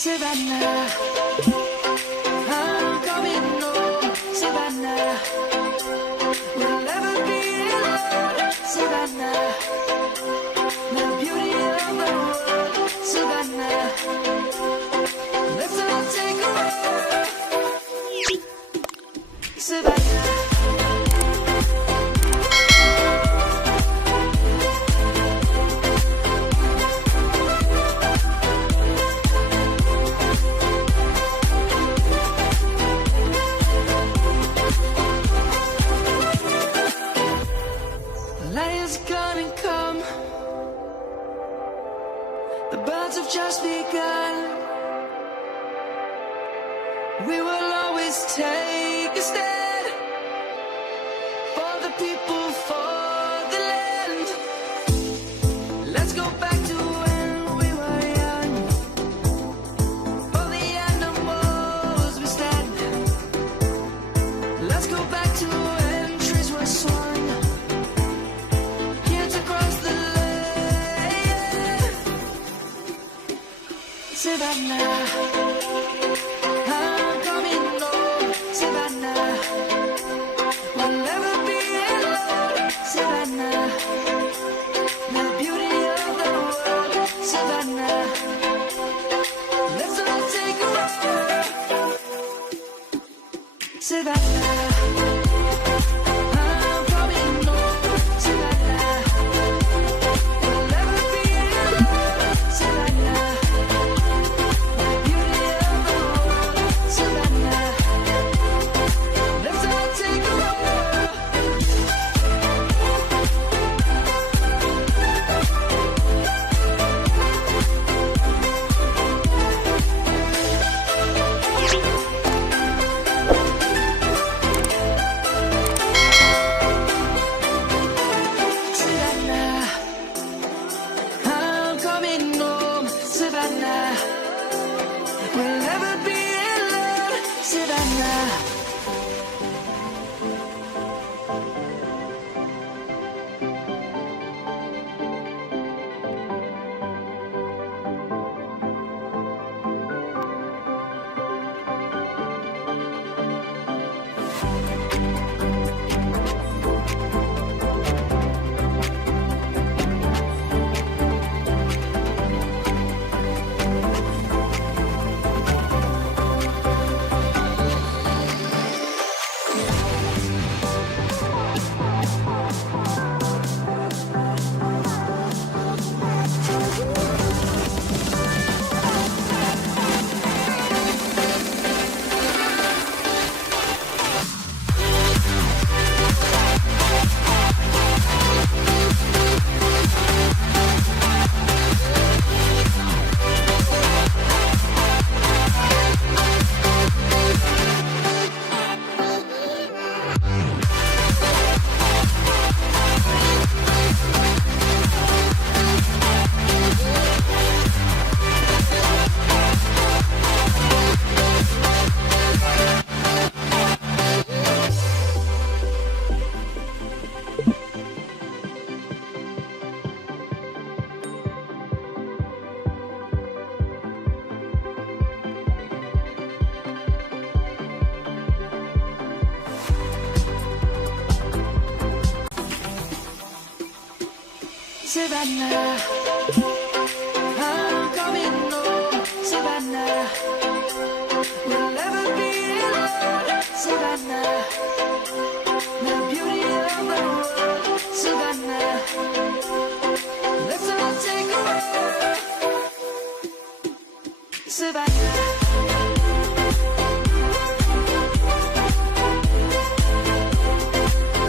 Savannah, I'm coming home, Savannah. We'll never be alone, Savannah. The beauty of the world, Savannah. Let's all take a ride, Savannah. Light gonna come. The birds have just begun. We will always take a stand for the people, for the land. Let's go back to when we were young. For the animals we stand. Let's go back to when trees were swung. Savannah, I'm coming home, Savannah. We'll never be alone, Savannah. The beauty of the world, Savannah. Let's all take a ride, Savannah. I'm coming home, Savannah. We'll never be alone, Savannah. We'll never be alone, Savannah. Savannah, I'm coming home, Savannah. We'll never be alone, Savannah. The beauty of the world.